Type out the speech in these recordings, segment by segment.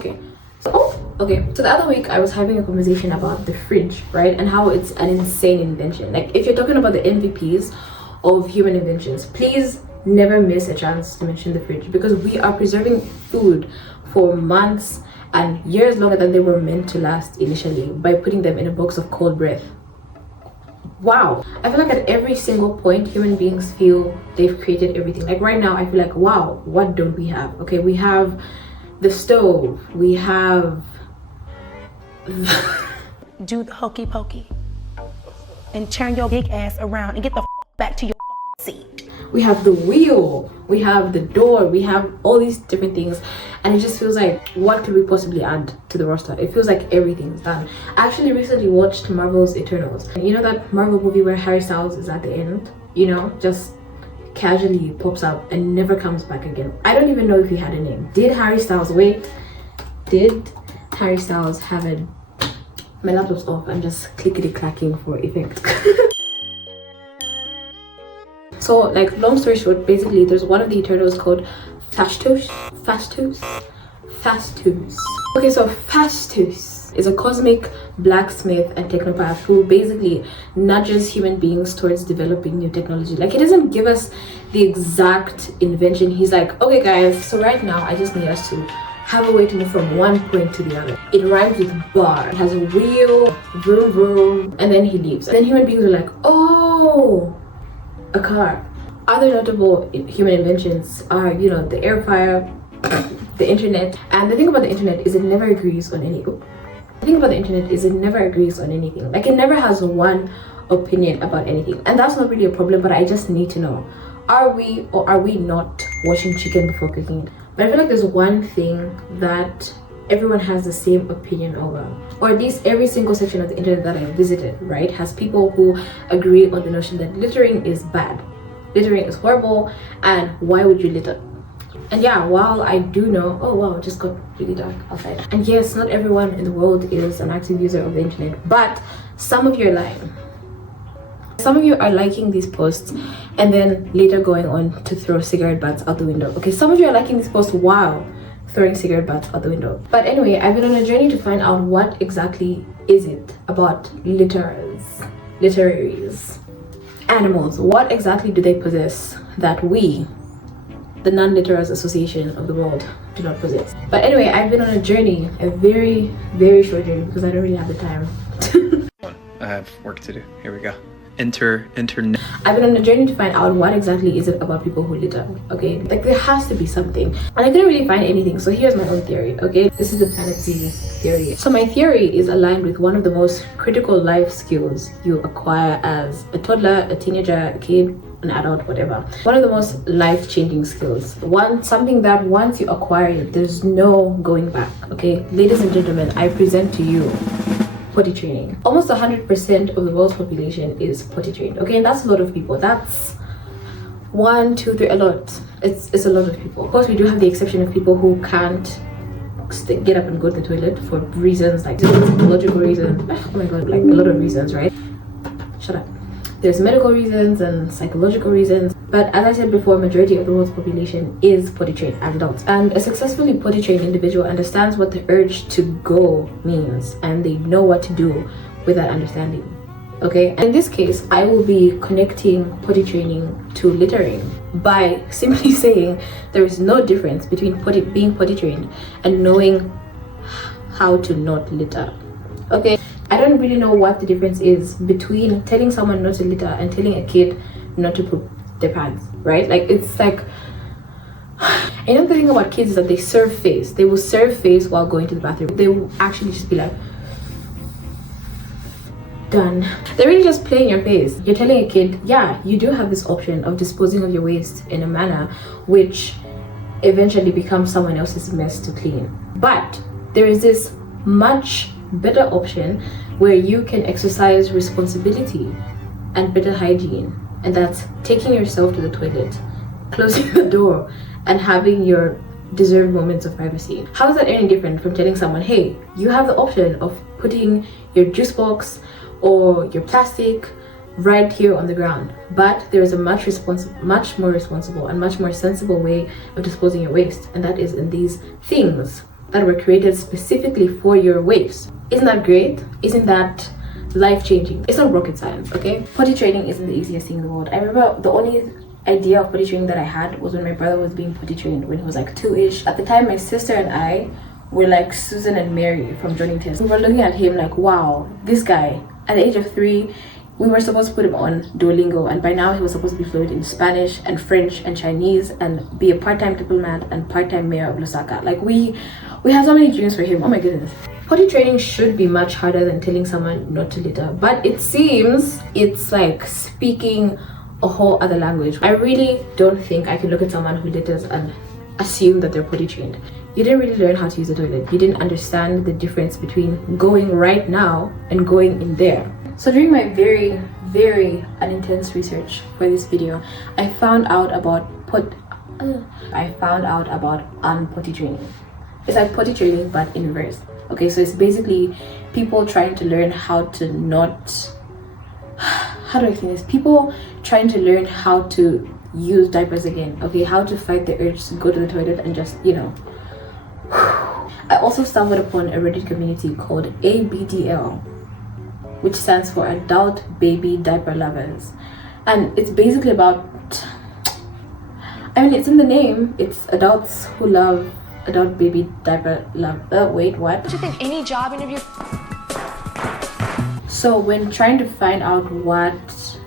Okay. So the other week I was having a conversation about the fridge, right? And how it's an insane invention. Like, if you're talking about the MVPs of human inventions, please never miss a chance to mention the fridge, because we are preserving food for months and years longer than they were meant to last initially by putting them in a box of cold breath. Wow. I feel like at every single point human beings feel they've created everything. Like right now I feel like, wow, what don't we have? Okay, we have the stove, we have do the hokey pokey and turn your big ass around and get the back to your seat. We have the wheel, we have the door, we have all these different things, and it just feels like, what could we possibly add to the roster? It feels like everything's done. I actually recently watched Marvel's Eternals. You know that Marvel movie where Harry Styles is at the end, you know, just casually pops up and never comes back again. I don't even know if he had a name. Did Harry Styles have a... My laptop's off, I'm just clickety clacking for effect. So, like, long story short, basically there's one of the Eternals called Phastos. Okay, so Phastos is a cosmic blacksmith and technopath who basically nudges human beings towards developing new technology. Like, he doesn't give us the exact invention. He's like, okay guys, so right now I just need us to have a way to move from one point to the other. It rhymes with bar. It has a wheel, vroom vroom, and then he leaves. And then human beings are like, oh, a car. Other notable human inventions are, you know, the air fryer, the internet. And the thing about the internet is it never agrees on anything. Like, it never has one opinion about anything. And that's not really a problem, but I just need to know, are we or are we not washing chicken before cooking it? But I feel like there's one thing that everyone has the same opinion over, or at least every single section of the internet that I visited, right, has people who agree on the notion that littering is bad. Littering is horrible, and why would you litter? And yeah, while I do know, oh wow, it just got really dark outside. And yes, not everyone in the world is an active user of the internet, but some of you are lying. Some of you are liking these posts and then later going on to throw cigarette butts out the window. Okay, some of you are liking these posts while throwing cigarette butts out the window. But anyway, I've been on a journey to find out what exactly is it about litteraries, animals. What exactly do they possess that we, the Non-Litterers Association of the world, do not possess? But anyway, I've been on a journey, a very, very short journey, because I don't really have the time. I have work to do. Here we go. Internet. I've been on a journey to find out what exactly is it about people who litter. Okay, like, there has to be something, and I couldn't really find anything. So here's my own theory. Okay, this is the Planet Z theory. So my theory is aligned with one of the most critical life skills you acquire as a toddler, a teenager, a kid, an adult, whatever. One of the most life-changing skills. Something that once you acquire it, there's no going back. Okay, ladies and gentlemen, I present to you potty training. Almost 100% of the world's population is potty trained. Okay, and that's a lot of people. That's 1, 2, 3, a lot. It's a lot of people. Of course, we do have the exception of people who can't get up and go to the toilet for reasons like psychological reasons. Oh my god, like a lot of reasons, right? Shut up. There's medical reasons and psychological reasons, but as I said before, majority of the world's population is potty trained as adults, and a successfully potty trained individual understands what the urge to go means, and they know what to do with that understanding. Okay, and in this case, I will be connecting potty training to littering by simply saying there is no difference between being potty trained and knowing how to not litter. Okay, I don't really know what the difference is between telling someone not to litter and telling a kid not to poop their pants, right? Like, it's like, I know the thing about kids is that they serve face. They will serve face while going to the bathroom. They will actually just be like, done. They're really just playing your face. You're telling a kid, yeah, you do have this option of disposing of your waste in a manner which eventually becomes someone else's mess to clean. But there is this much better option where you can exercise responsibility and better hygiene, and that's taking yourself to the toilet, closing the door, and having your deserved moments of privacy. How is that any different from telling someone, hey, you have the option of putting your juice box or your plastic right here on the ground, but there is a much more responsible and much more sensible way of disposing your waste, and that is in these things that were created specifically for your waist. Isn't that great? Isn't that life-changing? It's not rocket science, okay? Potty training isn't the easiest thing in the world. I remember the only idea of potty training that I had was when my brother was being potty trained when he was like 2-ish. At the time, my sister and I were like Susan and Mary from Johnny Test. We were looking at him like, wow, this guy, at the age of 3, we were supposed to put him on Duolingo, and by now he was supposed to be fluent in Spanish and French and Chinese and be a part-time diplomat and part-time mayor of Lusaka. Like we have so many dreams for him. Oh my goodness. Potty training should be much harder than telling someone not to litter, but it seems it's like speaking a whole other language. I really don't think I can look at someone who litters and assume that they're potty trained. You didn't really learn how to use the toilet. You didn't understand the difference between going right now and going in there. So during my very, very unintense research for this video, I found out about potty training. It's like potty training but in reverse. Okay, so it's basically people trying to learn how to not, how do I explain this? People trying to learn how to use diapers again. Okay, how to fight the urge to go to the toilet and just, you know. I also stumbled upon a Reddit community called ABDL, which stands for Adult Baby Diaper Lovers. And it's basically about, I mean, it's in the name. It's adults who love adult baby diaper love. Wait, what? Don't you think any job interview? So when trying to find out what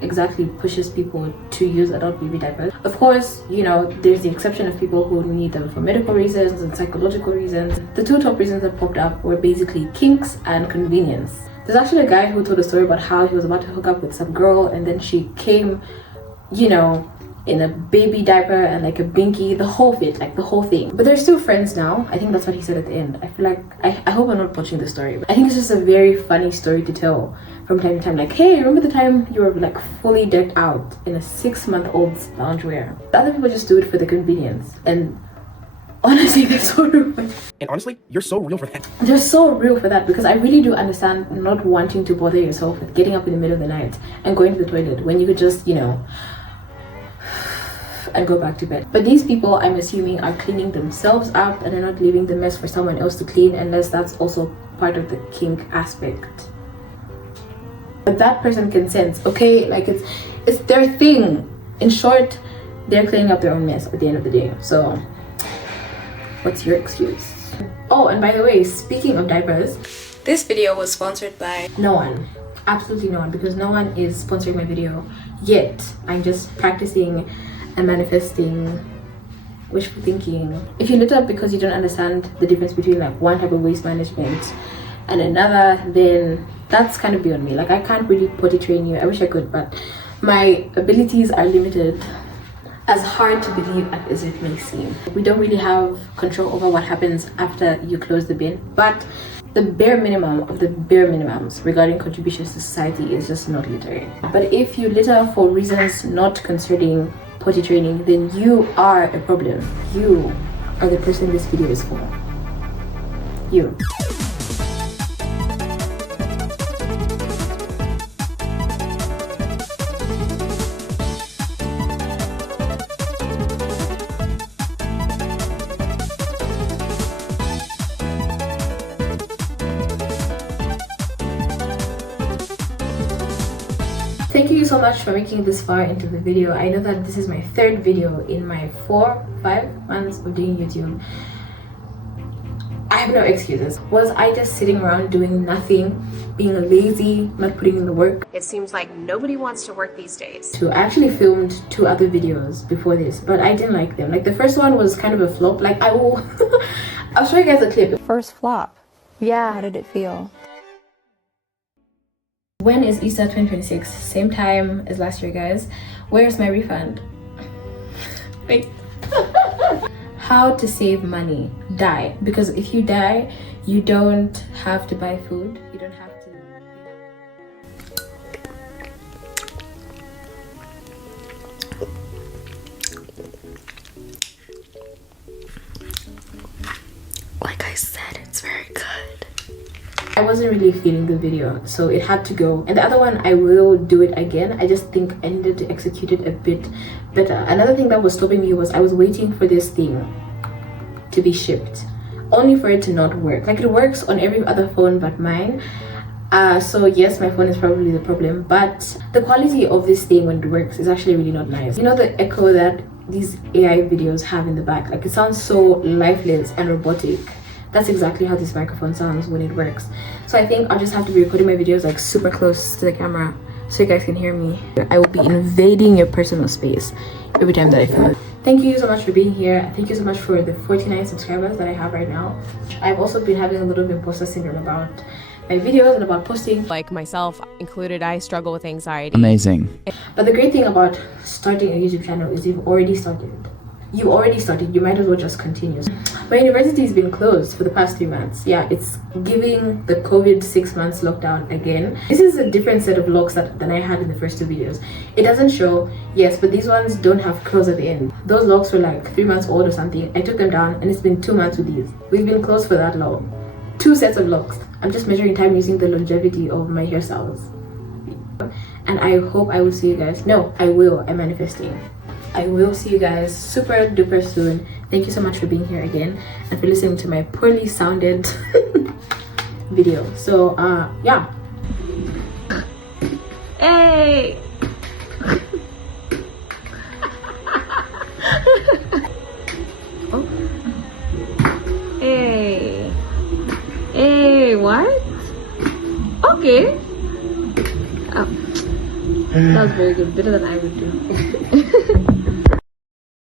exactly pushes people to use adult baby diapers, of course, you know, there's the exception of people who need them for medical reasons and psychological reasons. The two top reasons that popped up were basically kinks and convenience. There's actually a guy who told a story about how he was about to hook up with some girl and then she came, you know, in a baby diaper and like a binky, the whole fit, like the whole thing. But they're still friends now. I think that's what he said at the end. I feel like, I hope I'm not butchering the story, but I think it's just a very funny story to tell from time to time. Like, hey, remember the time you were like fully decked out in a 6-month-old's loungewear? The other people just do it for the convenience. And honestly, they're so rude. And honestly, you're so real for that. They're so real for that, because I really do understand not wanting to bother yourself with getting up in the middle of the night and going to the toilet when you could just, you know, and go back to bed. But these people, I'm assuming, are cleaning themselves up and are not leaving the mess for someone else to clean, unless that's also part of the kink aspect. But that person consents, okay? Like it's their thing. In short, they're cleaning up their own mess at the end of the day. So what's your excuse? Oh, and by the way, speaking of diapers, this video was sponsored by no one. Absolutely no one, because no one is sponsoring my video yet. I'm just practicing and manifesting wishful thinking. If you litter because you don't understand the difference between like one type of waste management and another, then that's kind of beyond me. Like, I can't really potty train you. I wish I could, but my abilities are limited, as hard to believe as it may seem. We don't really have control over what happens after you close the bin, but the bare minimum of the bare minimums regarding contributions to society is just not littering. But if you litter for reasons not concerning potty training, then you are a problem. You are the person this video is for. You. Thank you so much for making it this far into the video. I know that this is my 3rd video in my 4-5 months of doing YouTube. I have no excuses. Was I just sitting around doing nothing, being lazy, not putting in the work? It seems like nobody wants to work these days. I actually filmed 2 other videos before this, but I didn't like them. Like, the first one was kind of a flop. Like, I'll show you guys a clip. First flop. Yeah. How did it feel? When is Easter 2026? Same time as last year, guys. Where's my refund? Wait. How to save money? Die. Because if you die, you don't have to buy food. You don't have to. Like I said, it's very good. I wasn't really feeling the video, so it had to go. And the other one, I will do it again. I just think I needed to execute it a bit better. Another thing that was stopping me was I was waiting for this thing to be shipped. only for it to not work. Like, it works on every other phone but mine. So yes, my phone is probably the problem, but the quality of this thing when it works is actually really not nice. You know the echo that these AI videos have in the back? Like, it sounds so lifeless and robotic. That's exactly how this microphone sounds when it works. So I think I'll just have to be recording my videos like super close to the camera so you guys can hear me. I will be invading your personal space every time that I film. Thank you so much for being here. Thank you so much for the 49 subscribers that I have right now. I've also been having a little bit of imposter syndrome about my videos and about posting. Like myself included, I struggle with anxiety. Amazing. But the great thing about starting a YouTube channel is you've already started. You might as well just continue. My university has been closed for the past 3 months. Yeah, it's giving the COVID 6 months lockdown again. This is a different set of locks than I had in the first 2 videos. It doesn't show, yes, but these ones don't have close at the end. Those locks were like 3 months old or something. I took them down and it's been 2 months with these. We've been closed for that long. 2 sets of locks. I'm just measuring time using the longevity of my hairstyles. And I hope I will see you guys. No, I will. I'm manifesting. I will see you guys super duper soon. Thank you so much for being here again and for listening to my poorly sounded video. So yeah. Hey. Oh. Hey. Hey, what? Okay. Oh. That was very good. Better than I would do.